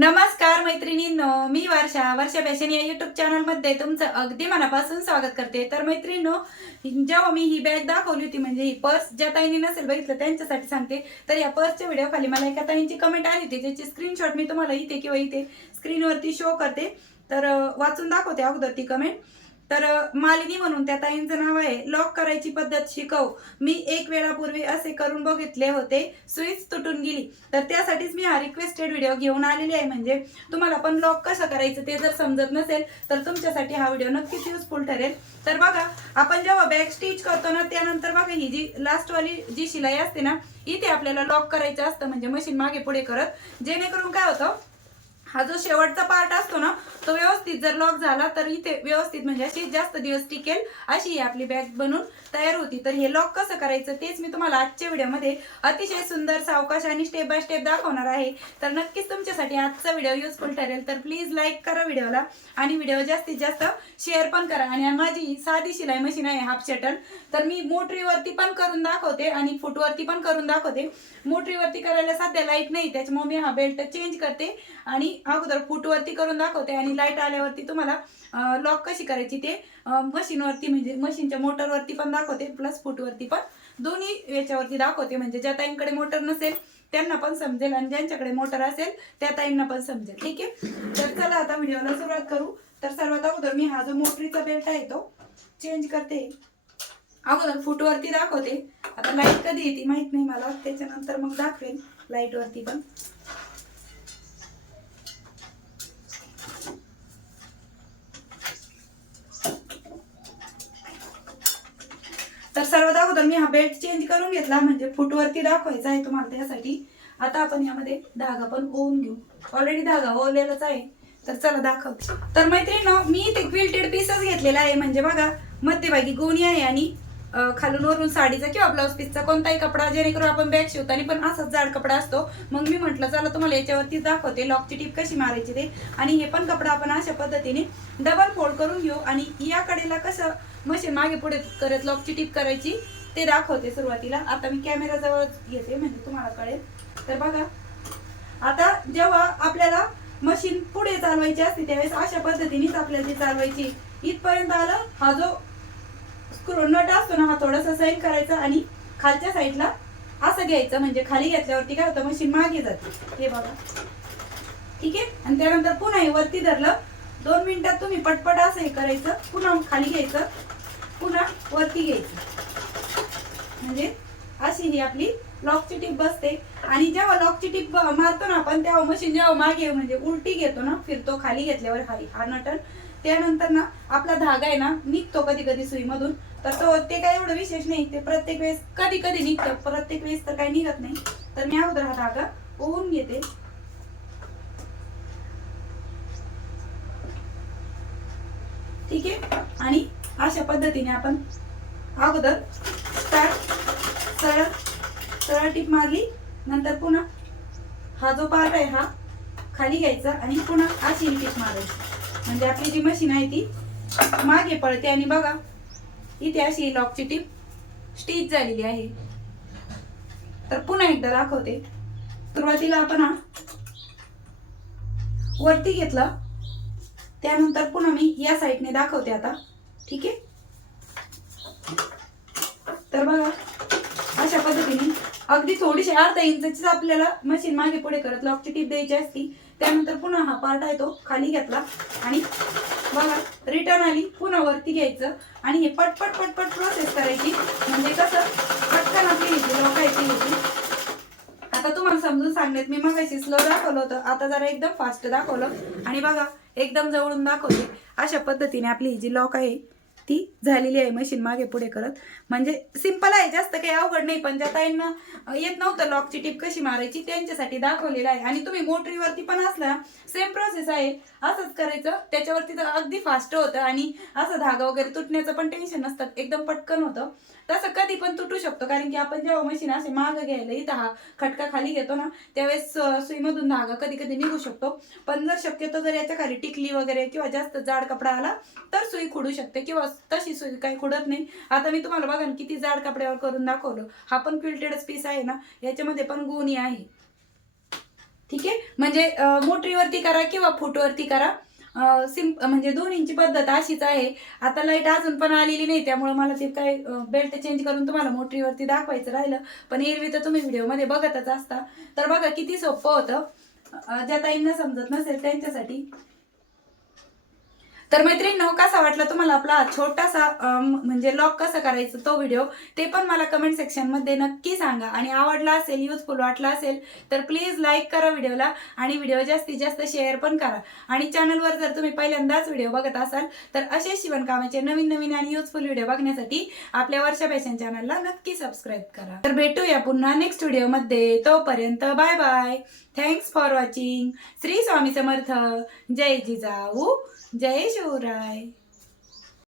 नमस्कार मैत्रिणींनो मी वर्षा. वर्षा फॅशन या युट्यूब चॅनलमध्ये तुमचं अगदी मनापासून स्वागत करते. तर मैत्रिणींनो जेव्हा मी ही बॅग दाखवली होती म्हणजे ही पर्स ज्या ताईंनी नसेल बघितलं त्यांच्यासाठी सांगते. तर या पर्सच्या व्हिडिओ खाली मला एका ताईंची कमेंट आली होती ज्याची स्क्रीनशॉट मी तुम्हाला इथे किंवा इथे स्क्रीनवरती शो करते. तर वाचून दाखवते अगोदर ती कमेंट तर मालिनी म्हणून त्या ताईंचं नाव आहे. लॉक करायची पद्धत शिकव. मी एक वेळापूर्वी असे करून बघितले होते. स्विच तुटून गेली. तर त्यासाठीच मी हा रिक्वेस्टेड व्हिडिओ घेऊन आलेली आहे. म्हणजे तुम्हाला पण लॉक कसं करायचं ते जर समजत नसेल तर तुमच्यासाठी हा व्हिडिओ नक्कीच युजफुल ठरेल. तर बघा आपण जेव्हा बॅग स्टिच करतो ना त्यानंतर बघा ही जी लास्टवाली जी शिलाई असते ना इथे आपल्याला लॉक करायचं असतं. म्हणजे मशीन मागे पुढे करत. जेणेकरून काय होतं हा जो शेवटचा पार्ट असतो ना तो व्यवस्थित जर लॉक झाला तर इथे व्यवस्थित म्हणजे अशी जास्त दिवस टिकेल अशी ही आपली बॅग बनून तयार होती. तर हे लॉक कसं करायचं तेच मी तुम्हाला आजच्या व्हिडिओमध्ये अतिशय सुंदर सावकाश आणि स्टेप बाय स्टेप दाखवणार आहे. तर नक्कीच तुमच्यासाठी आजचा व्हिडिओ युजफुल ठरेल. तर प्लीज लाईक करा व्हिडिओला आणि व्हिडिओ जास्तीत जास्त शेअर पण करा. आणि माझी साधी शिलाई मशीन आहे हाफ शटल तर मी मोटरीवरती पण करून दाखवते आणि फुटवरती पण करून दाखवते. मोटरीवरती करायला सध्या लाइट नाही त्याच्यामुळे मी हा बेल्ट चेंज करते. आणि अगोदर फुटवरती करून दाखवते आणि लाइट आल्यावरती तुम्हाला लॉक कशी करायची ते मशीनवरती म्हणजे मशीनच्या मोटरवरती पण दाखवते प्लस फुटवरती पण. दोन्ही याच्यावरती दाखवते म्हणजे ज्या ताईंकडे मोटर नसेल त्यांना पण समजेल आणि ज्यांच्याकडे मोटर असेल त्या ताईंना पण समजेल. ठीक आहे? तर चला आता व्हिडिओला सुरुवात करू. तर सर्वात अगोदर मी हा जो मोटरीचा बेल्ट आहे तो चेंज करते. अगोदर फुटवरती दाखवते. आता लाइट कधी येते माहीत नाही मला. त्याच्यानंतर मग दाखवेन लाईटवरती पण. सर्व दाखवतो अगोदर मी हा बेल्ट चेंज करून घेतला म्हणजे फुटवरती दाखवायचा आहे तुम्हाला त्यासाठी. आता आपण यामध्ये धागा पण ओवून घेऊ. ऑलरेडी धागा ओवलेलाच आहे. तर चला दाखवते. तर मैत्रिणी मी इथे क्विल्टेड पीसच घेतलेला आहे. म्हणजे बघा मध्यभागी गोणी आहे आणि खालून वरून साडीचा किंवा ब्लाऊज पीसचा कोणताही कपडा जेणेकरून आपण बॅग शिवताना पण असाच जाड कपडा असतो. मग मी म्हटलं चला तुम्हाला याच्यावरती दाखवते लॉकची टीप कशी मारायची ते. आणि हे पण कपडा आपण अशा पद्धतीने डबल फोल्ड करून घेऊ आणि या कडेला कसं मशीन मागे पुढे करत लॉकची टीप करायची ते दाखवते सुरुवातीला. आता मी कॅमेरा जवळ घेते म्हणजे तुम्हाला कळेल. तर बघा आता जेव्हा आपल्याला मशीन पुढे चालवायची असते त्यावेळेस अशा पद्धतीनेच आपल्याला ती चालवायची. इथपर्यंत आलं हा जो स्क्रू नट असतो ना हा थोडासा साईड करायचा आणि खालच्या साईडला असं घ्यायचं म्हणजे खाली घेतल्यावरती काय होतं मशीन मागे जाते. हे बघा. ठीक आहे? आणि त्यानंतर पुन्हा हे वरती धरलं. दोन मिनिटात तुम्ही पटपट असं हे करायचं. पुन्हा खाली घ्यायचं. पुन्हा वरती घ्यायचं. म्हणजे अशी ही आपली लॉकची टीप बसते. आणि जेव्हा लॉकची टीप मारतो ना आपण तेव्हा मशीन जेव्हा मागे म्हणजे उलटी घेतो ना फिरतो खाली घेतल्यावर हा हा नटन. त्यानंतर ना आपला धागा आहे ना निघतो कधी कधी सुईमधून. तर तो ते काय एवढं विशेष नाही ते प्रत्येक वेळेस कधी कधी निघतं. प्रत्येक वेळेस तर काही निघत नाही. तर मी अगोदर हा धागा ओवून घेते. ठीक आहे? आणि अशा पद्धतीने आपण अगोदर सरळ सरळ टीप मारली. नंतर पुन्हा हा जो पार्ट आहे हा खाली घ्यायचा आणि पुन्हा अशी टीप मारायची. म्हणजे आपली जी मशीन आहे ती मागे पळते आणि बघा इथे अशी लॉकची टीप स्टिच झालेली आहे. तर पुन्हा एकदा दाखवते. सुरुवातीला आपण हा वरती घेतला त्यानंतर पुन्हा मी या साईडने दाखवते आता. ठीक आहे? तर बघा अशा पद्धतीने अगदी थोडीशी अर्धा इंचचीच आपल्याला मशीन मागे पुढे करत लॉकची टीप द्यायची असती. त्यानंतर पुन्हा हा पार्ट आहे तो खाली घेतला. आणि बघा रिटर्न आली पुन्हा वरती घ्यायचं. आणि हे पटपट पटपट प्रोसेस करायची. म्हणजे कसं? पटकन आपली ही लॉक आहे होती. आता तुम्हाला समजून सांगण्यात मी मगाशी स्लो दाखवलं होतं. आता जरा एकदम फास्ट दाखवलं. आणि बघा एकदम जवळून दाखवते. अशा पद्धतीने आपली ही जी लॉक आहे ती झालेली आहे मशीन मागे पुढे करत. म्हणजे सिंपल आहे जास्त काही अवघड नाही पण ज्या ताईंना येत नव्हतं लॉकची टीप कशी मारायची त्यांच्यासाठी दाखवलेलं आहे. आणि तुम्ही मोटरीवरती पण असला सेम प्रोसेस आहे. असंच करायचं त्याच्यावरती तर अगदी फास्ट होतं आणि असं धागा वगैरे तुटण्याचं पण टेन्शन नसतं एकदम पटकन होतं. तसं कधी पण तुटू शकतो कारण की आपण जेव्हा मशीन असे मागं घ्यायला इथं हा खटका खाली घेतो ना त्यावेळेस सुईमधून धागा कधी कधी निघू शकतो. पण जर शक्यतो जर याच्या खाली टिकली वगैरे किंवा जास्त जाड कपडा आला तर सुई खुडू शकते किंवा तशी सुई काही खुडत नाही. आता मी तुम्हाला बघा ना किती जाड कपड्यावर करून दाखवलं. हा पण क्विल्टेडच पीस आहे ना याच्यामध्ये पण गुणी आहे. ठीक आहे? म्हणजे मोटरीवरती करा किंवा फूटवरती करा. सिम्प म्हणजे म्हणजे इंची पद्धत अशीच आहे. आता लाइट अजून पण आलेली नाही त्यामुळे मला ते काय बेल्ट चेंज करून तुम्हाला मोटरीवरती दाखवायचं राहिलं. पण एरवी तर तुम्ही व्हिडिओमध्ये बघतच असता. तर बघा किती सोपं होतं. ज्या ताईंना समजत नसेल त्यांच्यासाठी तर मैत्रिणींनो कसा वाटला तुम्हाला आपला छोटासा म्हणजे लॉक कसं करायचं तो व्हिडिओ ते पण मला कमेंट सेक्शनमध्ये नक्की सांगा. आणि आवडला असेल युजफुल वाटला असेल तर प्लीज लाईक करा व्हिडिओला आणि व्हिडिओ जास्तीत जास्त शेअर पण करा. आणि चॅनलवर जर तुम्ही पहिल्यांदाच व्हिडिओ बघत असाल तर असे शिवणकामाचे नवीन नवीन आणि युजफुल व्हिडिओ बघण्यासाठी आपल्या वर्षा फॅशन चॅनलला नक्की सबस्क्राईब करा. तर भेटूया पुन्हा नेक्स्ट व्हिडिओमध्ये तोपर्यंत bye bye thanks for watching Shri Swami Samarth. जय जिजाऊ. जय शिवराय.